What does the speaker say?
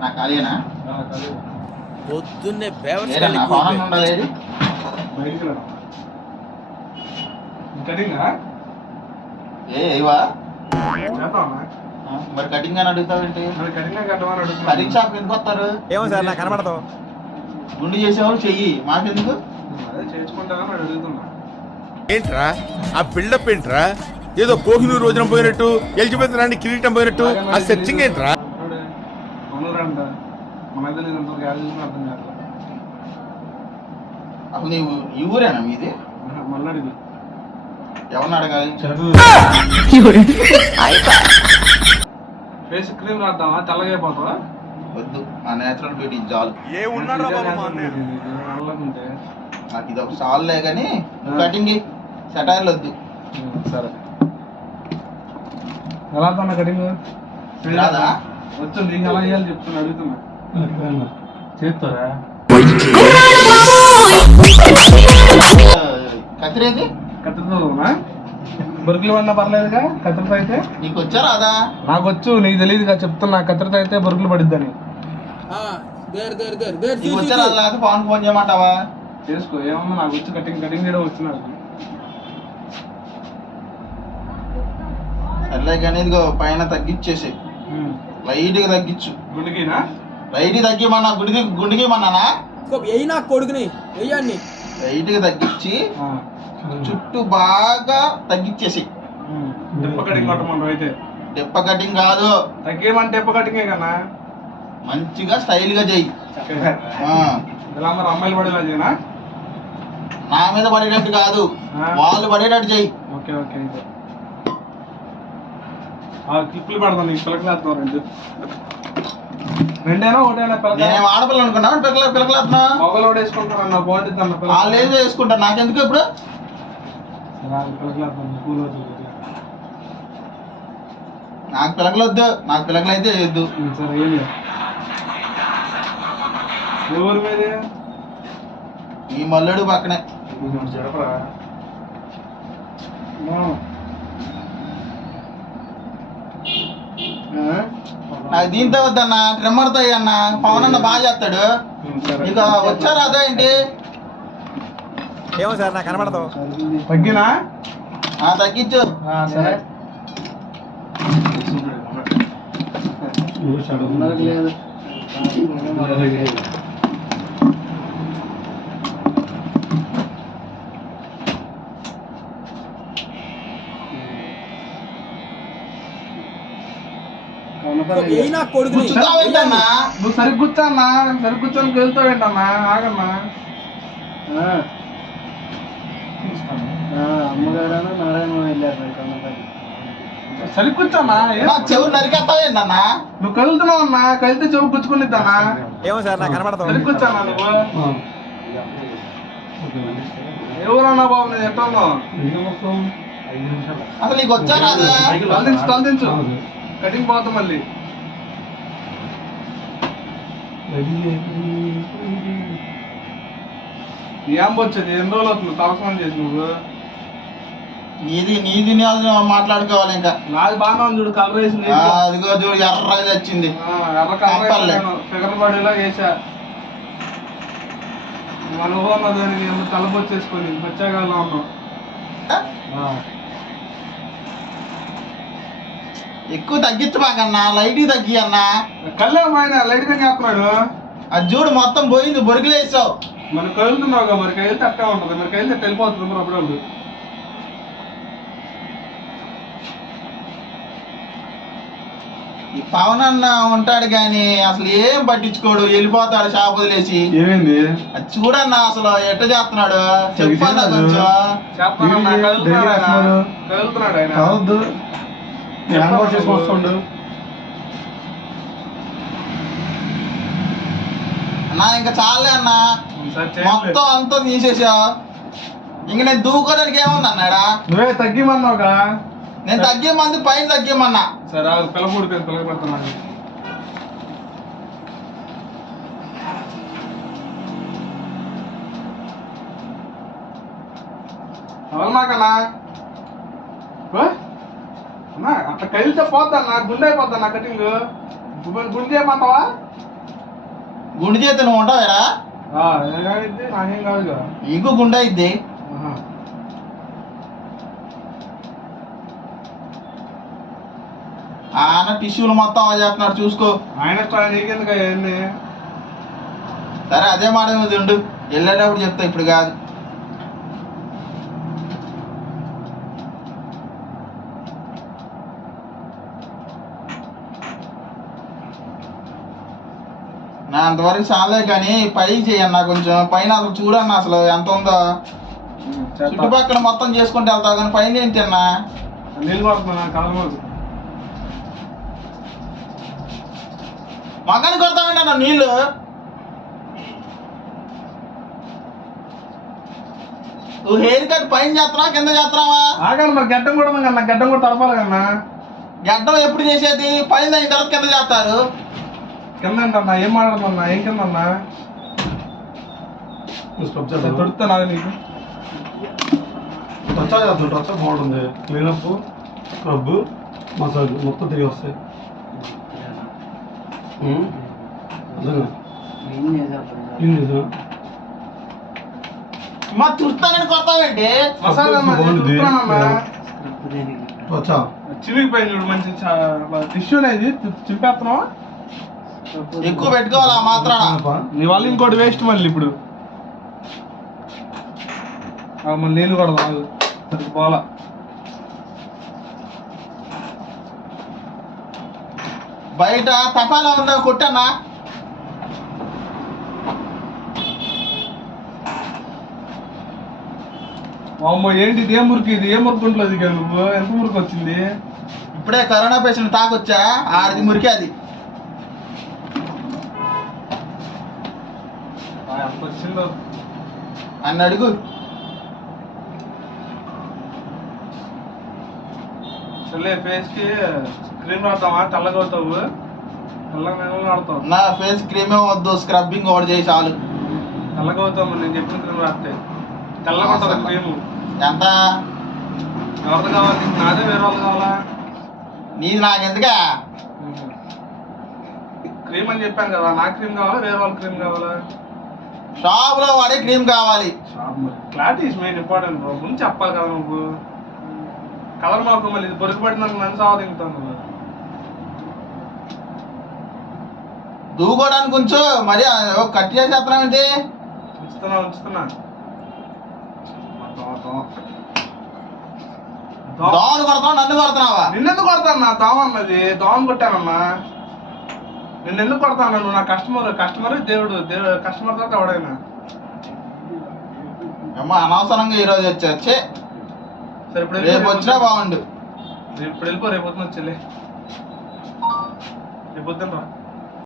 నా ఖాళీనా పొద్దున్నే బయటికి ఏవా మరి కటింగ్ అని అడుగుతావేంటి? కటింగ్ షాప్ ఎందుకు వస్తారు? ఏమో సార్ నాకు కనబడదు. గుండు చేసేవాళ్ళు చెయ్యి, మాకెందుకు? ఏంట్రా ఆ బిల్డప్ ఏంట్రా? ఏదో కోహినూరు రోజున పోయినట్టు, ఎలిజబెత్ రాణి కిరీటం పోయినట్టు ఆ సెర్చింగ్ ఏంట్రా? అసలు నీవు ఈ ఊరేనా మీది? ఎవరిని అడగాలి? ఫేస్ క్రీమ్ రాద్దామా? తెల్లగైపోతావా? వద్దు, నా నేచురల్ బ్యూటీ చాలు. నాకు ఇది ఒక సాల్లే కానీ కటింగ్ సెటైర్లు వద్దు. సరే, ఎలా అన్న కటింగ్ రాదా? వచ్చు, నీకు ఎలా చేయాలి చెప్తున్నా, అడుగుతున్నా. చేస్తారా? కత్తిరేది? కత్తిరితో బొరుకులు పడినా పర్లేదుగా కత్తిరితో అయితే. నీకు వచ్చా రాదా? నాకు వచ్చు, నీకు తెలియదుగా చెప్తున్నా. కత్తిరితో అయితే బొరుకులు పడిద్దని. నీకు వచ్చా రాదా? లేకపోతే ఫోన్ చేయమంటావా? చేసుకో, ఏమన్నా నాకు వచ్చి కటింగ్ చేయడం వచ్చు నాకు. సర్లే కానీ ఇదిగో పైన తగ్గించేసి లైట్ గా తగ్గించు. గుండెకినా? లైట్ తగ్గిమన్నా, గుండెకి మన్నానా? అయినా కొడుకుని వెయ్యాన్ని లైట్ గా తగ్గించి చుట్టూ బాగా తగ్గించేసి. దెబ్బ కటింగ్ కొట్టమంటావు అయితే? దెబ్బ కటింగ్ కాదు, తగ్గేమంటే దెబ్బ కటింగే కన్నా. మంచిగా స్టైల్ గా చెయ్యి. ఇలా మరి అమ్మాయిలు పడేలా చేయనా? నా మీద పడేటట్టు కాదు, వాళ్ళు పడేటట్టు చెయ్యి. ఓకే ఓకే, అయితే క్లిప్లు పెడతాను. నీకు పిలకలేస్తావు రెండేనా ఒకటేనా? నేను ఆడపిల్ల అనుకున్నా, పిల్లకలేస్తున్నా. మొగలు కూడా వేసుకుంటాను, నా బాగుంటుంది అన్న. వాళ్ళు ఏదో వేసుకుంటారు, నాకెందుకు ఇప్పుడు? నాకు పిలకలొద్దు, నాకు పిలకలు అయితే వేయద్దు. సరే, ఏమి ఎవరి మీద? ఈ మల్లెడు పక్కనే. జరపరా? నాకు దీంతో వద్దన్నా, ట్రిమ్మర్తో అన్న. పవన్ అన్న బాగా చేస్తాడు. ఇక వచ్చారా అదో ఏంటి? ఏమో సార్ నాకు కనబడదు. తగ్గినా? తగ్గించు. సరే, లేదు. కూర్చుంటావేంటన్నా? నువ్వు సరిగ్గా కూర్చోన్నా, సరిగ్గా కూర్చొని వెళ్తావేంటన్నా? ఆగన్నా. అమ్మగారు నారాయణ వెళ్ళారు. సరి కూర్చోన్నా. చెవు నరికేస్తావేంటన్నా? నువ్వు కదులుతున్నావు అన్నా, కదిలితే చెవు గుచ్చుకునిద్దానా? ఏమో సార్ నాకు కనబడదు. సరి కూర్చోన్నా. నువ్వు ఎవరన్నా బాబు? నేను ఎట్లా అసలు నీకు వచ్చా రాదా? తలదించు కటింగ్ పోతా మళ్ళీ. ఏం వచ్చేది? ఎన్ని రోజులు అవుతుంది తలస్నానం చేసి? నువ్వు నీది మాట్లాడుకోవాలి. ఇంకా నాది బాగా ఉంది చూడు, కలర్ వేసింది. అదిగో చూడు, ఎర్రగా వచ్చింది. ఎర్ర కలర్ ఫిగర్ బాడీలా వేసా. మన ఊహన్న దానికి తలపు వచ్చేసుకొని వచ్చాగాలా ఉన్నావు. ఎక్కువ తగ్గించు బాకన్నా, లైట్ తగ్గి అన్నా. కళ్ళేమో ఆయన లైట్ గా చేస్తున్నాడు. అది చూడు మొత్తం పోయింది, బొరికిలు వేసావు. మనం కదులుతున్నావుగా, మరి కదిలితే అట్టే ఉంటుంది. మరి కదిలితే వెళ్ళిపోతుంది మరి అప్పుడు. ఈ పవన్ అన్న ఉంటాడు కానీ అసలు ఏం పట్టించుకోడు, వెళ్ళిపోతాడు షాప్ వదిలేసి. ఏమైంది? అది చూడన్నా అసలు ఎట్ట చేస్తున్నాడు, చెప్పన్నా కొంచెం. కదులుతున్నాడు ఆయన. అన్నా ఇంకా చాలే అన్నా, మొత్తం అంతా తీసేసావు. ఇంక నేను దూకోడానికి ఏముంది అన్నాడా? నువ్వే తగ్గిమన్నావుగా. నేను తగ్గేమంది పైన తగ్గేమన్నా. సరే, పిల్లకూడి పిల్లకి పెడుతున్నాను. అవల్మాకన్నా అట్లా కదిలితే పోద్దన్నా, గుండె అయిపోద్దన్నా కటింగ్. గుండె చేయమంటావా? గుండె చేతి నువ్వు ఉంటావేరా? ఏం కాదు, నాకేం కాదుగా. ఇంకో గుండె అయిద్ది. ఆహా. ఆయన టిష్యూలు మొత్తం అలా చేస్తున్నాడు చూసుకో. ఆయన స్టార్ నీకెందుకు అవన్నీ? సరే అదే మాట మీద ఉండు, వెళ్ళేటప్పుడు చెప్తా, ఇప్పుడు కాదు. నా అంతవరకు చాలే కానీ పై చేయన్నా కొంచెం పైన అసలు చూడన్నా అసలు ఎంత ఉందో. చుట్టుపక్కల మొత్తం చేసుకుంటూ వెళ్తావు కానీ పైన ఏంటి అన్నా? నీళ్ళు పడుతున్నా కాలమాకు. మగాని కొడతామండి అన్న నీళ్ళు. నువ్వు హెయిర్ కట్ పైన చేస్తున్నావా కింద చేస్తున్నావా? ఆగాలి మరి, గడ్డం కూడా ఉంది కన్నా, గడ్డం కూడా తడపాలి కన్నా. గడ్డం ఎప్పుడు చేసేది? పైన అయిన తర్వాత కింద చేస్తారు. కింద ఏంటన్నా? ఏం మాట్లాడుతున్నా? ఏం కింద అన్నా? తొడుతా నాది నీకు. టచ్ చేస్తాను, టచ్ బాగుంటుంది. క్లీనప్, స్క్రబ్, మసాజ్ మొత్తం తిరిగి వస్తాయి. క్లీన్ చేసా మా చూస్తానని కొడతావేంటి? మసాలా అన్నా, నేను చూస్తున్నానన్నా. వచ్చా చిరిగిపోయింది చూడు, మంచి టిష్యూ అనేది చింపేస్తున్నావా? ఎక్కువ పెట్టుకోవాలి ఆ మాత్రాన. నీ వల్ల ఇంకోటి వేస్ట్ మళ్ళీ ఇప్పుడు. మళ్ళీ నీళ్ళు కూడా తాగు, అది పోలా. బయట తపాలా ఉందా కొట్టన్నా? అమ్మో ఏంటి ఇది? ఏ మురికి ఇది? ఏ మురికి ఉంటుంది నువ్వు? ఎంత మురికి వచ్చింది? ఇప్పుడే కరోనా పేషెంట్ తాకొచ్చా, ఆడిది మురికి అది. ఎంత వచ్చిందో అని అడుగు. సర్లే, ఫేస్ కి క్రీమ్ వాడతావా? తెల్లగా అవుతావు, తెల్లగా నేను వాడతావు. నా ఫేస్ క్రీమే వద్దు, స్క్రబ్బింగ్ ఒకటి చేసి చాలు. తెల్లగా అవుతావు, నేను చెప్పిన క్రీమ్ రాస్తే తెల్లగా ఉంటుంది క్రీము. ఎంత? ఎవరిది కావాలి నీకు? నాదే, వేరే వాళ్ళు కావాలా? నీది నాకెందుకా? క్రీమ్ అని చెప్పాను కదా, నా క్రీమ్ కావాలా వేరే వాళ్ళ క్రీమ్ కావాలా? షాప్లో వాడే క్రీమ్ కావాలి. Clarity is main important bro. ముందు చెప్పాలి కదా నువ్వు. కలర్ మాకు మళ్ళీ ఇది పొరుగు పడిన నన్ను సావ దిగుతాను నువ్వు. దూకోవడానికి కొంచెం మరి కట్ చేసేస్తున్నాం ఏంటి? ఉంచుతున్నా. దోమను కొడతావు, నన్ను కొడుతున్నావా? నిన్నెందుకు కొడతాను? దోమ అన్నది దోమ కొట్టానమ్మా. నిన్నెందుకు కొడతాను? నువ్వు నా కస్టమర్ దేవుడు కస్టమర్ తర్వాత ఎవడైనా. అమ్మ అనవసరంగా ఈరోజు వచ్చి సరే ఇప్పుడు రేపు వచ్చినా బాగుండు. ఇప్పుడు వెళ్ళిపో, రేపు పొద్దున వచ్చి రేపు పొద్దున రా.